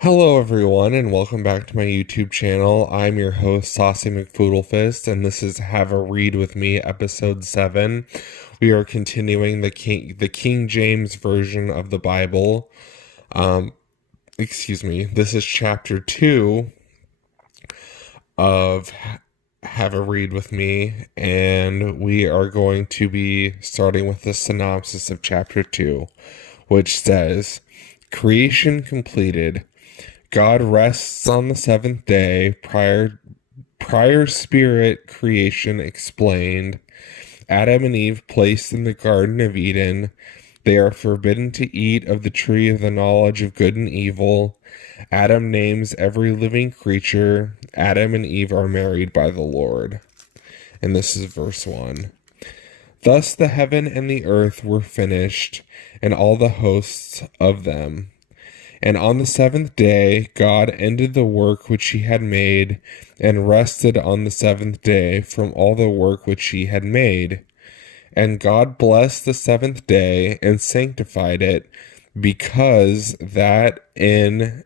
Hello, everyone, and welcome back to my YouTube channel. I'm your host, Saucy McFoodlefist, and this is Have a Read with Me, Episode 7. We are continuing the King James Version of the Bible. This is Chapter 2 of Have a Read with Me, and we are going to be starting with the synopsis of Chapter 2, which says, Creation completed. God rests on the seventh day, prior spirit creation explained. Adam and Eve placed in the Garden of Eden. They are forbidden to eat of the tree of the knowledge of good and evil. Adam names every living creature. Adam and Eve are married by the Lord. And this is verse 1. Thus the heaven and the earth were finished, and all the hosts of them. And on the seventh day, God ended the work which he had made, and rested on the seventh day from all the work which he had made. And God blessed the seventh day, and sanctified it, because that in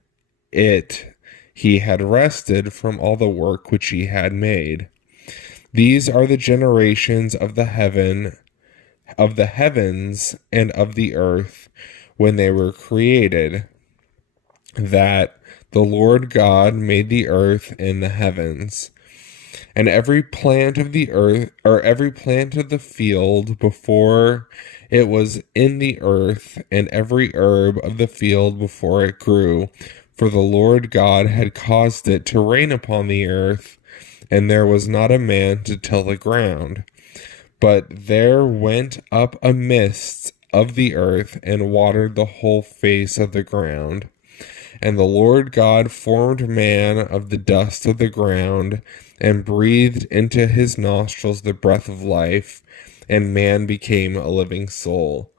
it he had rested from all the work which he had made. These are the generations of the heavens and of the earth, when they were created, that the Lord God made the earth and the heavens, and every plant of the earth, or every plant of the field before it was in the earth, and every herb of the field before it grew. For the Lord God had caused it to rain upon the earth, and there was not a man to till the ground. But there went up a mist of the earth, and watered the whole face of the ground. And the Lord God formed man of the dust of the ground, and breathed into his nostrils the breath of life, and man became a living soul.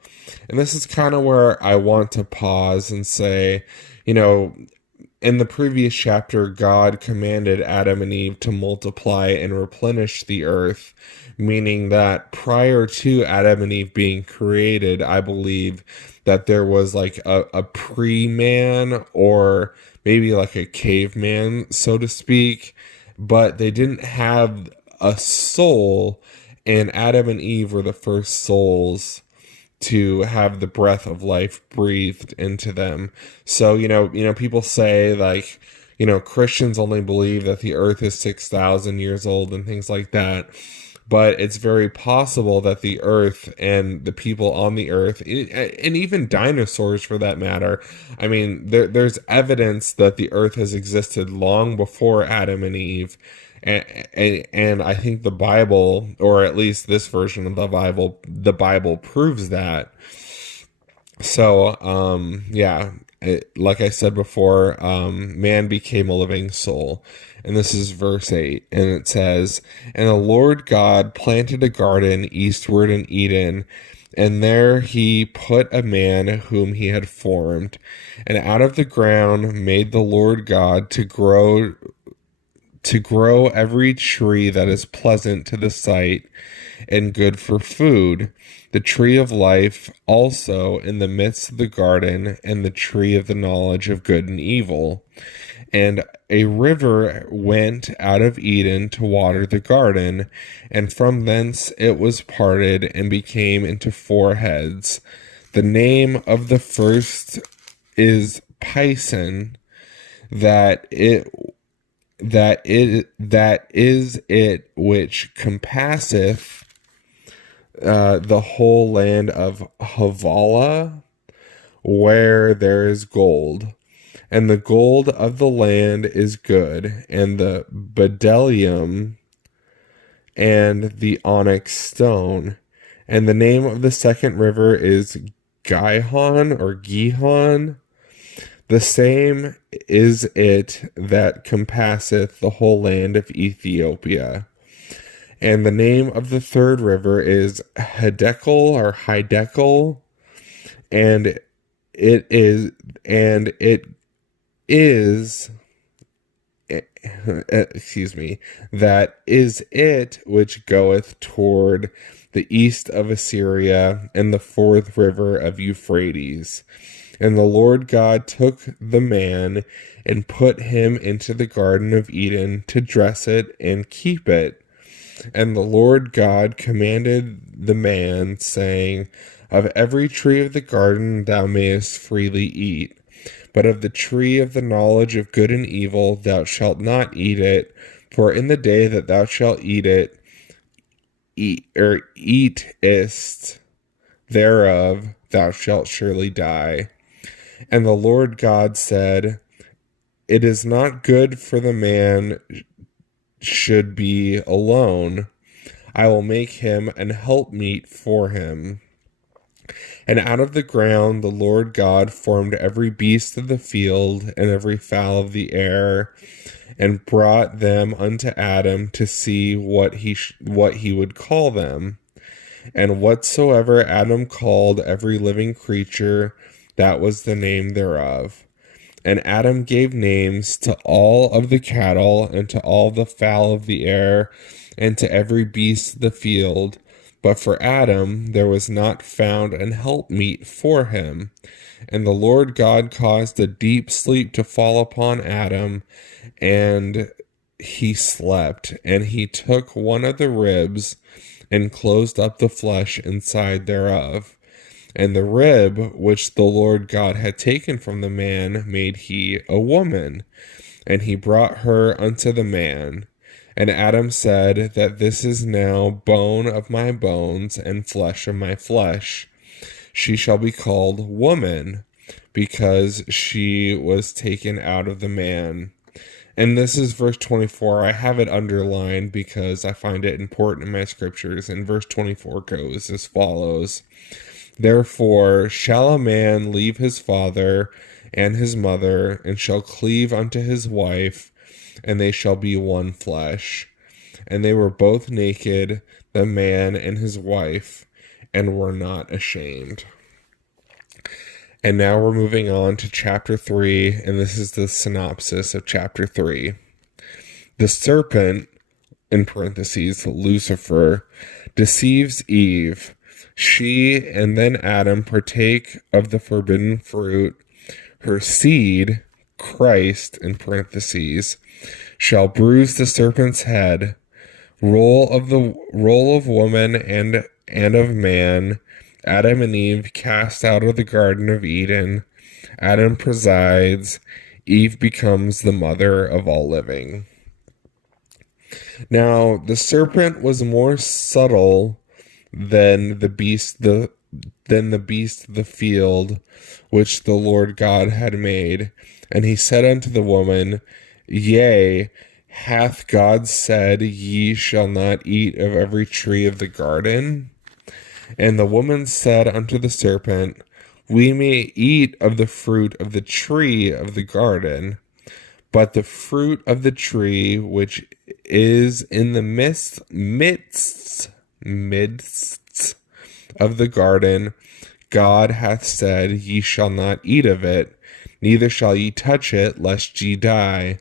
And this is kind of where I want to pause and say, in the previous chapter, God commanded Adam and Eve to multiply and replenish the earth, meaning that prior to Adam and Eve being created, I believe that there was like a pre-man, or maybe like a caveman, so to speak, but they didn't have a soul, and Adam and Eve were the first souls to have the breath of life breathed into them. So, people say like, Christians only believe that the earth is 6,000 years old and things like that. But it's very possible that the earth and the people on the earth, and even dinosaurs for that matter, I mean, there's evidence that the earth has existed long before Adam and Eve. And I think the Bible, or at least this version of the Bible proves that. So, like I said before, man became a living soul. And this is verse 8, and it says, And the Lord God planted a garden eastward in Eden, and there he put a man whom he had formed. And out of the ground made the Lord God to grow every tree that is pleasant to the sight and good for food, the tree of life also in the midst of the garden, and the tree of the knowledge of good and evil. And a river went out of Eden to water the garden, and from thence it was parted and became into four heads. The name of the first is Pison, that is it which compasseth the whole land of Havilah, where there is gold. And the gold of the land is good, and the bdellium and the onyx stone. And the name of the second river is Gihon. The same is it that compasseth the whole land of Ethiopia. And the name of the third river is Hiddekel, and it is that is it which goeth toward the east of Assyria, and the fourth river of Euphrates. And the Lord God took the man and put him into the Garden of Eden to dress it and keep it. And the Lord God commanded the man, saying, Of every tree of the garden thou mayest freely eat, but of the tree of the knowledge of good and evil thou shalt not eat it, for in the day that thou shalt eatest thereof, thou shalt surely die. And the Lord God said, It is not good for the man should be alone. I will make him an helpmeet for him. And out of the ground the Lord God formed every beast of the field and every fowl of the air, and brought them unto Adam to see what he would call them. And whatsoever Adam called every living creature, that was the name thereof. And Adam gave names to all of the cattle, and to all the fowl of the air, and to every beast of the field. But for Adam there was not found an helpmeet for him. And the Lord God caused a deep sleep to fall upon Adam, and he slept. And he took one of the ribs, and closed up the flesh inside thereof. And the rib which the Lord God had taken from the man made he a woman, and he brought her unto the man. And Adam said, That this is now bone of my bones, and flesh of my flesh. She shall be called woman, because she was taken out of the man. And this is verse 24. I have it underlined because I find it important in my scriptures. And verse 24 goes as follows. Therefore shall a man leave his father and his mother, and shall cleave unto his wife, and they shall be one flesh. And they were both naked, the man and his wife, and were not ashamed. And now we're moving on to chapter 3, and this is the synopsis of chapter 3. The serpent, in parentheses, Lucifer, deceives Eve. She and then Adam partake of the forbidden fruit. Her seed, Christ, in parentheses, shall bruise the serpent's head. Role of woman and of man. Adam and Eve cast out of the Garden of Eden. Adam presides. Eve becomes the mother of all living. Now, the serpent was more subtle than the beast of the field, which the Lord God had made. And he said unto the woman, Yea, hath God said, Ye shall not eat of every tree of the garden? And the woman said unto the serpent, We may eat of the fruit of the tree of the garden, but the fruit of the tree which is in the midst of the garden, God hath said, Ye shall not eat of it, neither shall ye touch it, lest ye die.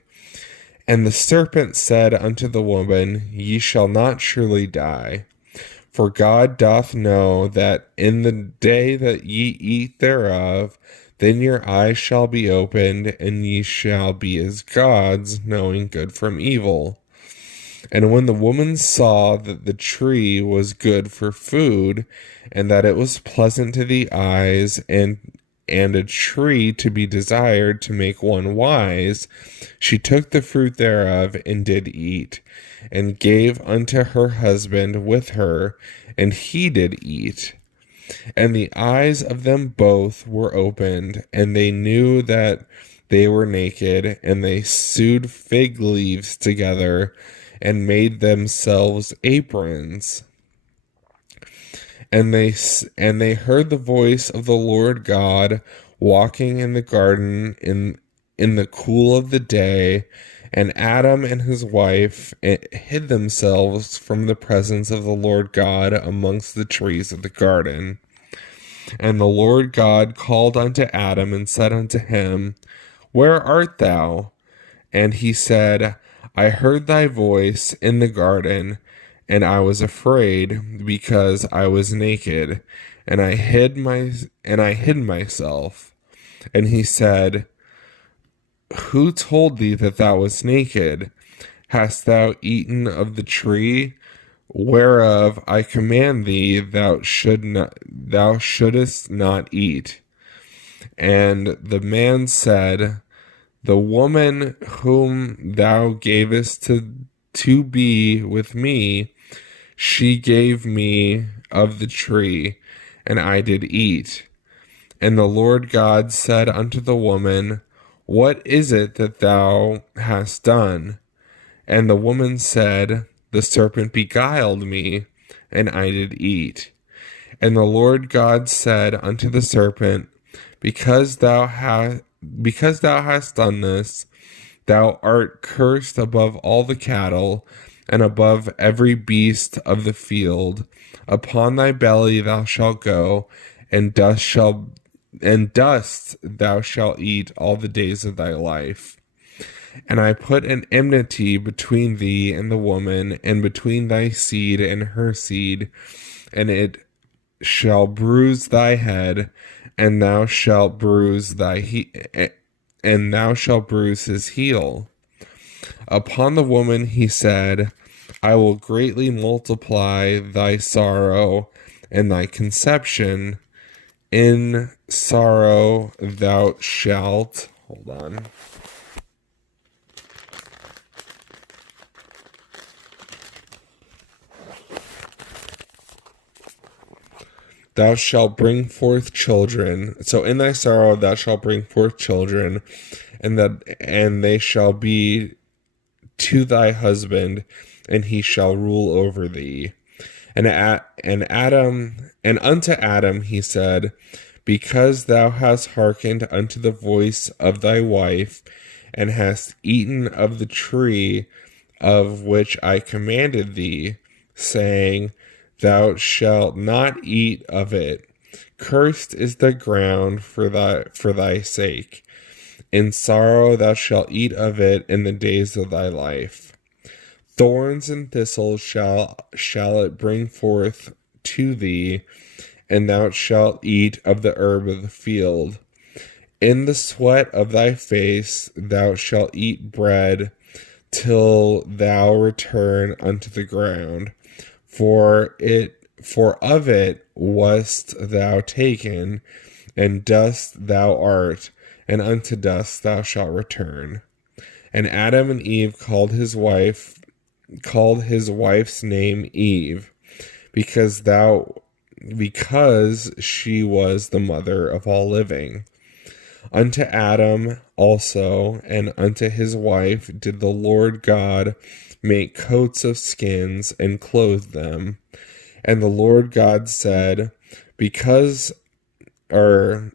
And the serpent said unto the woman, Ye shall not surely die. For God doth know that in the day that ye eat thereof, then your eyes shall be opened, and ye shall be as gods, knowing good from evil. And when the woman saw that the tree was good for food, and that it was pleasant to the eyes, and a tree to be desired to make one wise, she took the fruit thereof, and did eat, and gave unto her husband with her, and he did eat. And the eyes of them both were opened, and they knew that they were naked, and they sewed fig leaves together, and made themselves aprons. And they heard the voice of the Lord God walking in the garden in the cool of the day, and Adam and his wife hid themselves from the presence of the Lord God amongst the trees of the garden. And the Lord God called unto Adam and said unto him, Where art thou? And he said, I heard thy voice in the garden, and I was afraid, because I was naked, and I hid myself. And he said, Who told thee that thou wast naked? Hast thou eaten of the tree whereof I command thee thou shouldest not eat? And the man said, The woman whom thou gavest to be with me, she gave me of the tree, and I did eat. And the Lord God said unto the woman, What is it that thou hast done? And the woman said, The serpent beguiled me, and I did eat. And the Lord God said unto the serpent, Because thou hast done this, thou art cursed above all the cattle, and above every beast of the field. Upon thy belly thou shalt go, and dust thou shalt eat all the days of thy life. And I put an enmity between thee and the woman, and between thy seed and her seed, and it shall bruise thy head, and thou shalt bruise his heel. Upon the woman he said, I will greatly multiply thy sorrow and thy conception. In sorrow thou shalt, hold on. Thou shalt bring forth children. So in thy sorrow thou shalt bring forth children, and they shall be to thy husband, and he shall rule over thee. And unto Adam he said, Because thou hast hearkened unto the voice of thy wife, and hast eaten of the tree of which I commanded thee, saying, Thou shalt not eat of it. Cursed is the ground for thy sake. In sorrow thou shalt eat of it in the days of thy life. Thorns and thistles shall it bring forth to thee, and thou shalt eat of the herb of the field. In the sweat of thy face thou shalt eat bread, till thou return unto the ground. For of it wast thou taken, and dust thou art, and unto dust thou shalt return. And Adam and Eve called his wife's name Eve, because she was the mother of all living. Unto Adam also and unto his wife did the Lord God make coats of skins and clothe them. And the Lord God said, Behold, the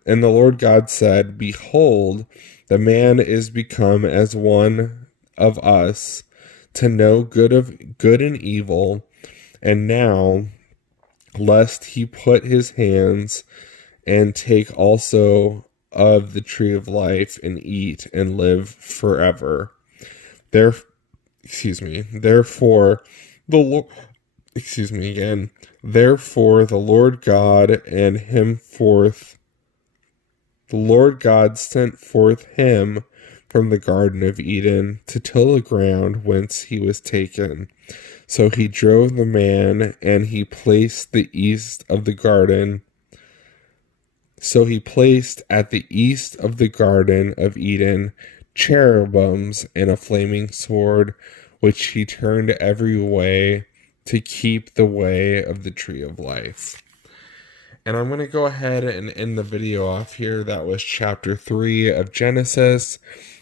man is become as one of us, to know good and evil. And now, lest he put his hands and take also of the tree of life and eat and live forever. Therefore the Lord God sent forth him from the Garden of Eden to till the ground whence he was taken. So he drove the man, and he placed at the east of the Garden of Eden cherubims and a flaming sword, which he turned every way to keep the way of the tree of life. And I'm going to go ahead and end the video off here. That was chapter 3 of Genesis.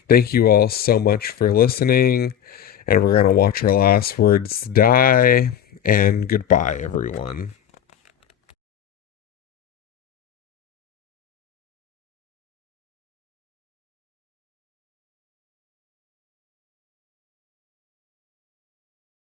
Thank you all so much for listening. And we're going to watch our last words die. And goodbye, everyone.